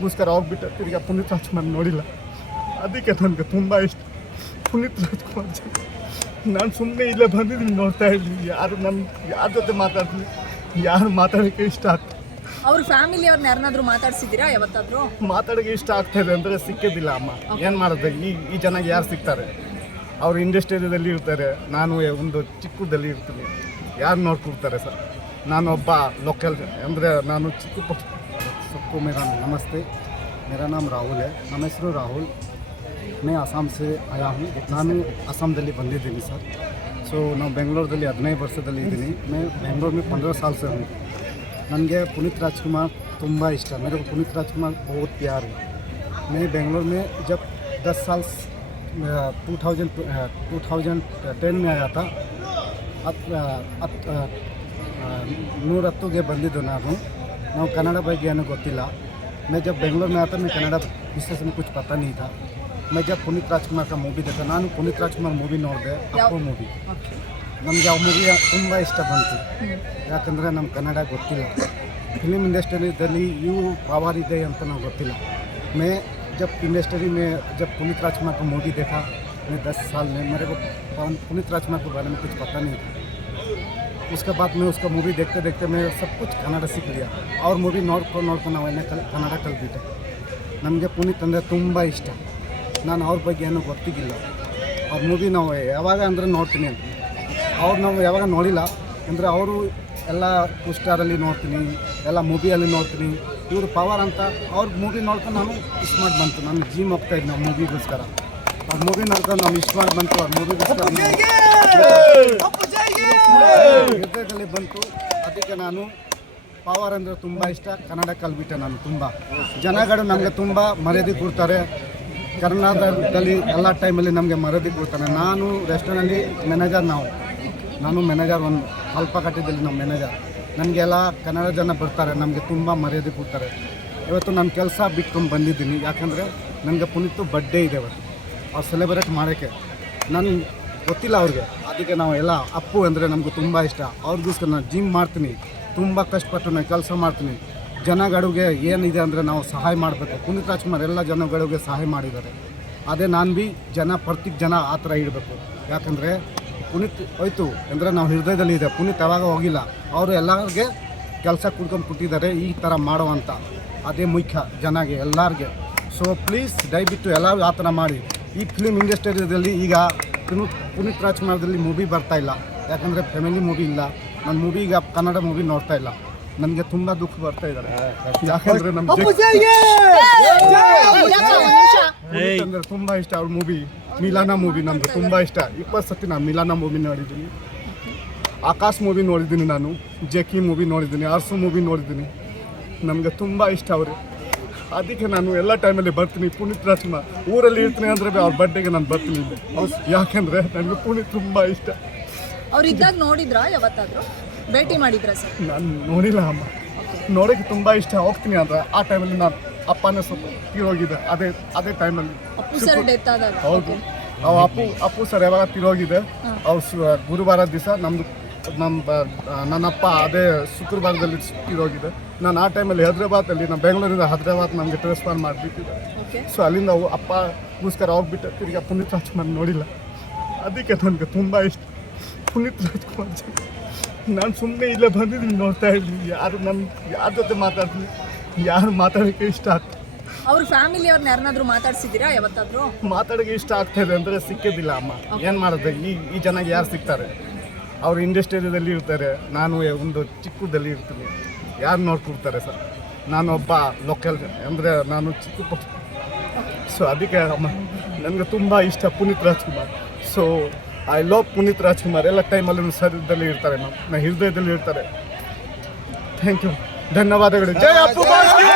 ಗೋಸ್ಕರ ಹೋಗ್ಬಿಟ್ಟು ತಿರ್ಗಿ ಪುನೀತ್ ರಾಜ್ಕುಮಾರ್ ನೋಡಿಲ್ಲ. ಅದಕ್ಕೆ ನನಗೆ ತುಂಬ ಇಷ್ಟ ಪುನೀತ್ ರಾಜ್ಕುಮಾರ್ ಜನ. ನಾನು ಸುಮ್ಮನೆ ಇಲ್ಲೇ ಬಂದಿದ್ದೀನಿ, ನೋಡ್ತಾ ಇದ್ದೀನಿ ಯಾರ ಜೊತೆ ಮಾತಾಡ್ತೀನಿ, ಯಾರು ಮಾತಾಡೋಕ್ಕೆ ಇಷ್ಟ ಆಗ್ತದೆ. ಅವ್ರ ಫ್ಯಾಮಿಲಿ ಅವ್ರನ್ನ ಯಾರನ್ನಾದ್ರೂ ಮಾತಾಡ್ಸಿದ್ದೀರಾ ಯಾವತ್ತಾದ್ರೂ? ಮಾತಾಡೋಕ್ಕೆ ಇಷ್ಟ ಆಗ್ತಾಯಿದೆ ಅಂದರೆ ಸಿಕ್ಕಿದ್ದಿಲ್ಲ ಅಮ್ಮ. ಏನು ಮಾಡೋದು, ಈ ಜನಕ್ಕೆ ಯಾರು ಸಿಗ್ತಾರೆ? ಅವರು ಇಂಡಸ್ಟ್ರಿಯಲ್ಲಿ ಇರ್ತಾರೆ, ನಾನು ಒಂದು ಚಿಕ್ಕದಲ್ಲಿ ಇರ್ತೀನಿ, ಯಾರು ನೋಡ್ಕೊಡ್ತಾರೆ ಸರ್? ನಾನು ಒಬ್ಬ ಲೋಕಲ್ ಅಂದರೆ ನಾನು सबको मेरा नमस्ते, मेरा नाम राहुल है. ನಮ್ಮ ಹೆಸರು ರಾಹುಲ್. मैं आसाम से आया हूँ. ನಾನು ಅಸ್ಸಾಂದಲ್ಲಿ ಬಂದಿದ್ದೀನಿ ಸರ್. ಸೊ ನಾವು ಬೆಂಗಳೂರಲ್ಲಿ 15 ವರ್ಷದಲ್ಲಿ ಇದ್ದೀನಿ. मैं बेंगलोर में 15 साल से हूँ. ನನಗೆ ಪುನೀತ್ ರಾಜ್ಕುಮಾರ್ ತುಂಬ ಇಷ್ಟ. मेरे को पुनीत राजकुमार बहुत प्यार है. मैं बेंगलोर में जब 10 साल 2010 में आया था. 110ಗೆ ಬಂದಿದ್ದು ನಾವು ಕನ್ನಡ ಬಗ್ಗೆ ಏನೂ ಗೊತ್ತಿಲ್ಲ. मैं जब बेंगलोर में आता मैं कन्नड़ा विशेष में कुछ पता नहीं था. मैं जब पुनीत राजकुमार का मूवी देखा, ನಾನು ಪುನೀತ್ ರಾಜ್ಕುಮಾರ್ ಮೂವಿ ನೋಡಿದೆ, ಅಪ್ಪು ಮೂವಿ. ನಮಗೆ ಆ ಮೂವಿ ತುಂಬ ಇಷ್ಟ ಬಂತು. ಯಾಕಂದರೆ ನಮ್ಮ ಕನ್ನಡ ಗೊತ್ತಿಲ್ಲ, ಫಿಲ್ಮ್ ಇಂಡಸ್ಟ್ರಿಯಲ್ಲಿ ಇವು ಪವರ್ ಇದೆ ಅಂತ ನಾವು ಗೊತ್ತಿಲ್ಲ. मैं जब इंडस्ट्री में जब पुनीत राजकुमार का मूवी देखा, मैं 10 साल में मेरे को पुनीत राजकुमार के बारे में कुछ पता नहीं था. उसके बाद मैं उसका मूवी देखते देखते मैं सब कुछ कन्नड़ सीख लिया. और मूवी ನೋಡ್ಕೊಂಡು ನಾವೆಲ್ಲ ಕನ್ನಡ ಕಲಿಬಿಟ್ಟೆ. ನನಗೆ ಪುನೀತ್ ಅಂದರೆ ತುಂಬ ಇಷ್ಟ. ನಾನು ಅವ್ರ ಬಗ್ಗೆ ಏನೂ ಗೊತ್ತಿಲ್ಲ. ಅವ್ರ ಮೂವಿ ನಾವು ಯಾವಾಗ ಅಂದರೆ ನೋಡ್ತೀನಿ. ಅವ್ರು ನಾವು ಯಾವಾಗ ನೋಡಿಲ್ಲ ಅಂದರೆ ಅವರು ಎಲ್ಲ ಸ್ಟಾರಲ್ಲಿ ನೋಡ್ತೀನಿ, ಎಲ್ಲ ಮೂವಿಯಲ್ಲಿ ನೋಡ್ತೀನಿ. ಇವರು ಪವರ್ ಅಂತ ಅವ್ರ ಮೂವಿ ನೋಡ್ಕೊಂಡು ನಾನು ಇಷ್ಟ ಮಾಡಿ ಬಂತು. ನಾನು ಜಿಮ್ ಹೋಗ್ತಾಯಿದ್ದೆ ನಾವು ಮೂವಿಗೋಸ್ಕರ. ಅವ್ರ ಮೂವಿ ನೋಡ್ಕೊಂಡು ನಾವು ಇಷ್ಟ ಮಾಡಿ ಬಂತು. ಅವ್ರ ಮೂವಿಗೋಸ್ಕರ ಹೃದಯದಲ್ಲಿ ಬಂತು. ಅದಕ್ಕೆ ನಾನು ಪವರ್ ಅಂದರೆ ತುಂಬ ಇಷ್ಟ. ಕನ್ನಡ ಕಲಿಬಿಟ್ಟೆ ನಾನು. ತುಂಬ ಜನಗಳು ನಮಗೆ ತುಂಬ ಮರ್ಯಾದೆ ಕೊಡ್ತಾರೆ. ಕರ್ನಾಟಕದಲ್ಲಿ ಎಲ್ಲ ಟೈಮಲ್ಲಿ ನಮಗೆ ಮರ್ಯಾದೆ ಕೊಡ್ತಾರೆ. ನಾನು ರೆಸ್ಟೋರೆಂಟಲ್ಲಿ ಮ್ಯಾನೇಜರ್. ನಾನು ಮ್ಯಾನೇಜರ್, ಒಂದು ಸ್ವಲ್ಪ ಕಟ್ಟಿದ್ದಲ್ಲಿ ನಮ್ಮ ಮ್ಯಾನೇಜರ್. ನನಗೆಲ್ಲ ಕನ್ನಡ ಜನ ಬರ್ತಾರೆ, ನಮಗೆ ತುಂಬ ಮರ್ಯಾದೆ ಕೊಡ್ತಾರೆ. ಇವತ್ತು ನಾನು ಕೆಲಸ ಬಿಟ್ಕೊಂಡು ಬಂದಿದ್ದೀನಿ. ಯಾಕಂದರೆ ನನಗೆ ಪುನೀತ್ ಬರ್ಡೇ ಇದೆ ಇವತ್ತು. ಅವ್ರು ಸೆಲೆಬ್ರೇಟ್ ಮಾಡೋಕ್ಕೆ ನಾನು ಗೊತ್ತಿಲ್ಲ ಅವ್ರಿಗೆ. ಅದಕ್ಕೆ ನಾವು ಎಲ್ಲ ಅಪ್ಪು ಅಂದರೆ ನಮಗೂ ತುಂಬ ಇಷ್ಟ. ಅವ್ರಿಗೋಸ್ಕರ ನಾನು ಜಿಮ್ ಮಾಡ್ತೀನಿ, ತುಂಬ ಕಷ್ಟಪಟ್ಟು ನಾನು ಕೆಲಸ ಮಾಡ್ತೀನಿ. ಜನಗಳಿಗೆ ಏನಿದೆ ಅಂದರೆ ನಾವು ಸಹಾಯ ಮಾಡಬೇಕು. ಪುನೀತ್ ರಾಜ್ಕುಮಾರ್ ಎಲ್ಲ ಜನಗಳಿಗೆ ಸಹಾಯ ಮಾಡಿದ್ದಾರೆ. ಅದೇ ನಾನು ಭೀ ಪ್ರತಿ ಜನ ಆ ಥರ ಇಡಬೇಕು. ಯಾಕಂದರೆ ಪುನೀತ್ ಹೋಯ್ತು ಅಂದರೆ ನಾವು ಹೃದಯದಲ್ಲಿ ಇದೆ. ಪುನೀತ್ ಯಾವಾಗ ಹೋಗಿಲ್ಲ. ಅವರು ಎಲ್ಲರಿಗೆ ಕೆಲಸ ಕುಡ್ಕೊಂಡು ಕೊಟ್ಟಿದ್ದಾರೆ ಈ ಥರ ಮಾಡೋ ಅಂತ. ಅದೇ ಮುಖ್ಯ ಜನಗೆ ಎಲ್ಲರಿಗೆ. ಸೊ ಪ್ಲೀಸ್ ದಯವಿಟ್ಟು ಎಲ್ಲರೂ ಆ ಥರ ಮಾಡಿ. ಈ ಫಿಲ್ಮ್ ಇಂಡಸ್ಟ್ರಿಯಲ್ಲಿ ಈಗ ಪುನೀತ್ ರಾಜ್ಕುಮಾರ್ದಲ್ಲಿ ಮೂವಿ ಬರ್ತಾಯಿಲ್ಲ. ಯಾಕಂದರೆ ಫ್ಯಾಮಿಲಿ ಮೂವಿ ಇಲ್ಲ. ನನ್ನ ಮೂವಿ ಈಗ ಕನ್ನಡ ಮೂವಿ ನೋಡ್ತಾ ಇಲ್ಲ. ನನಗೆ ತುಂಬ ದುಃಖ ಬರ್ತಾ ಇದ್ದಾರೆ. ಯಾಕಂದರೆ ನಮ್ಗೆ ಅಂದರೆ ತುಂಬ ಇಷ್ಟ ಅವ್ರ ಮೂವಿ. ಮಿಲಾನ ಮೂವಿ ನಮ್ಗೆ ತುಂಬ ಇಷ್ಟ. 20 ಸತಿ ನಾನು ಮಿಲಾನ ಮೂವಿ ನೋಡಿದ್ದೀನಿ, ಆಕಾಶ್ ಮೂವಿ ನೋಡಿದ್ದೀನಿ, ನಾನು ಜೆಕಿ ಮೂವಿ ನೋಡಿದ್ದೀನಿ, ಅರ್ಸು ಮೂವಿ ನೋಡಿದ್ದೀನಿ. ನಮಗೆ ತುಂಬ ಇಷ್ಟ ಅವರು. ಅದಕ್ಕೆ ನಾನು ಎಲ್ಲ ಟೈಮಲ್ಲಿ ಬರ್ತೀನಿ. ಪುನೀತ್ ರಾಜ್ಕುಮಾರ್ ಊರಲ್ಲಿ ಇರ್ತೀನಿ ಅಂದರೆ ಅವ್ರ ಬರ್ಡೇಗೆ ನಾನು ಬರ್ತೀನಿ. ಯಾಕೆಂದರೆ ನನಗೆ ಪುನೀತ್ ತುಂಬ ಇಷ್ಟ. ಅವ್ರು ಇದ್ದಾಗ ನೋಡಿದ್ರಾ ಯಾವತ್ತಾದ್ರೂ? ಭೇಟಿ ಮಾಡಿದ್ರಾ ಸರ್? ನಾನು ನೋಡಿಲ್ಲ ಅಮ್ಮ. ನೋಡೋಕ್ಕೆ ತುಂಬ ಇಷ್ಟ. ಹೋಗ್ತೀನಿ ಅಂದರೆ ಆ ಟೈಮಲ್ಲಿ ನಾನು ಅಪ್ಪನೇ ಸ್ವಲ್ಪ ತೀರೋಗಿದೆ. ಅದೇ ಟೈಮಲ್ಲಿ ಅಪ್ಪು ಸರ್ ಡೆತ್ ಆದಾಗ. ಹೌದು, ಅವು ಅಪ್ಪು ಸರ್ ಯಾವಾಗ ತೀರೋಗಿದೆ. ಅವ್ರು ಗುರುವಾರ ದಿವಸ ನನ್ನಪ್ಪ ಅದೇ ಶುಕ್ರವಾರದಲ್ಲಿ ತೀರೋಗಿದೆ. ನಾನು ಆ ಟೈಮಲ್ಲಿ ಹೈದ್ರಾಬಾದಲ್ಲಿ, ನಾನು ಬೆಂಗಳೂರಿಂದ ಹೈದ್ರಾಬಾದ್ ನಮಗೆ ಟ್ರಾನ್ಸ್ಫರ್ ಮಾಡಿಬಿಟ್ಟಿದೆ. ಸೊ ಅಲ್ಲಿಂದ ಅಪ್ಪಗೋಸ್ಕರ ಹೋಗ್ಬಿಟ್ಟು ತಿರ್ಗಿ ಪುನೀತ್ ರಾಜ್ಕುಮಾರ್ ನೋಡಿಲ್ಲ. ಅದಕ್ಕೆ ನನಗೆ ತುಂಬ ಇಷ್ಟ ಪುನೀತ್ ರಾಜ್ಕುಮಾರ್ ಜನ. ನಾನು ಸುಮ್ಮನೆ ಇಲ್ಲೇ ಬಂದಿದ್ದೀನಿ, ನೋಡ್ತಾ ಇದ್ದೀನಿ ಯಾರ ಜೊತೆ ಮಾತಾಡ್ತೀನಿ, ಯಾರು ಮಾತಾಡೋಕ್ಕೆ ಇಷ್ಟ ಆಗ್ತದೆ. ಅವ್ರ ಫ್ಯಾಮಿಲಿ ಅವ್ರನ್ನ ಯಾರನ್ನಾದ್ರೂ ಮಾತಾಡ್ಸಿದ್ದೀರಾ ಯಾವತ್ತಾದ್ರೂ? ಮಾತಾಡೋಕ್ಕೆ ಇಷ್ಟ ಆಗ್ತಾಯಿದೆ ಅಂದರೆ ಸಿಕ್ಕಿದ್ದಿಲ್ಲ ಅಮ್ಮ. ಏನು ಮಾಡೋದು, ಈ ಜನಕ್ಕೆ ಯಾರು ಸಿಗ್ತಾರೆ? ಅವರು ಇಂಡಸ್ಟ್ರಿಯಲ್ಲಿ ಇರ್ತಾರೆ, ನಾನು ಒಂದು ಚಿಕ್ಕದಲ್ಲಿ ಇರ್ತೀನಿ, ಯಾರು ನೋಡ್ಕೊಡ್ತಾರೆ ಸರ್? ನಾನು ಒಬ್ಬ ಲೋಕಲ್ ಅಂದರೆ ನಾನು ಸೊ ಅದಕ್ಕೆ ಅಮ್ಮ ನನಗೆ ತುಂಬ ಇಷ್ಟ Puneeth Rajkumar. So I love Puneeth Rajkumar. ಎಲ್ಲ ಟೈಮಲ್ಲೂ ಸರಿದಲ್ಲಿ ಇರ್ತಾರೆ, ನಮ್ಮ ಹೃದಯದಲ್ಲಿ ಇರ್ತಾರೆ. ಥ್ಯಾಂಕ್ ಯು, ಧನ್ಯವಾದಗಳು. ಜೈ ಅಪ್ಪು ಬಾಸ್ಗೆ.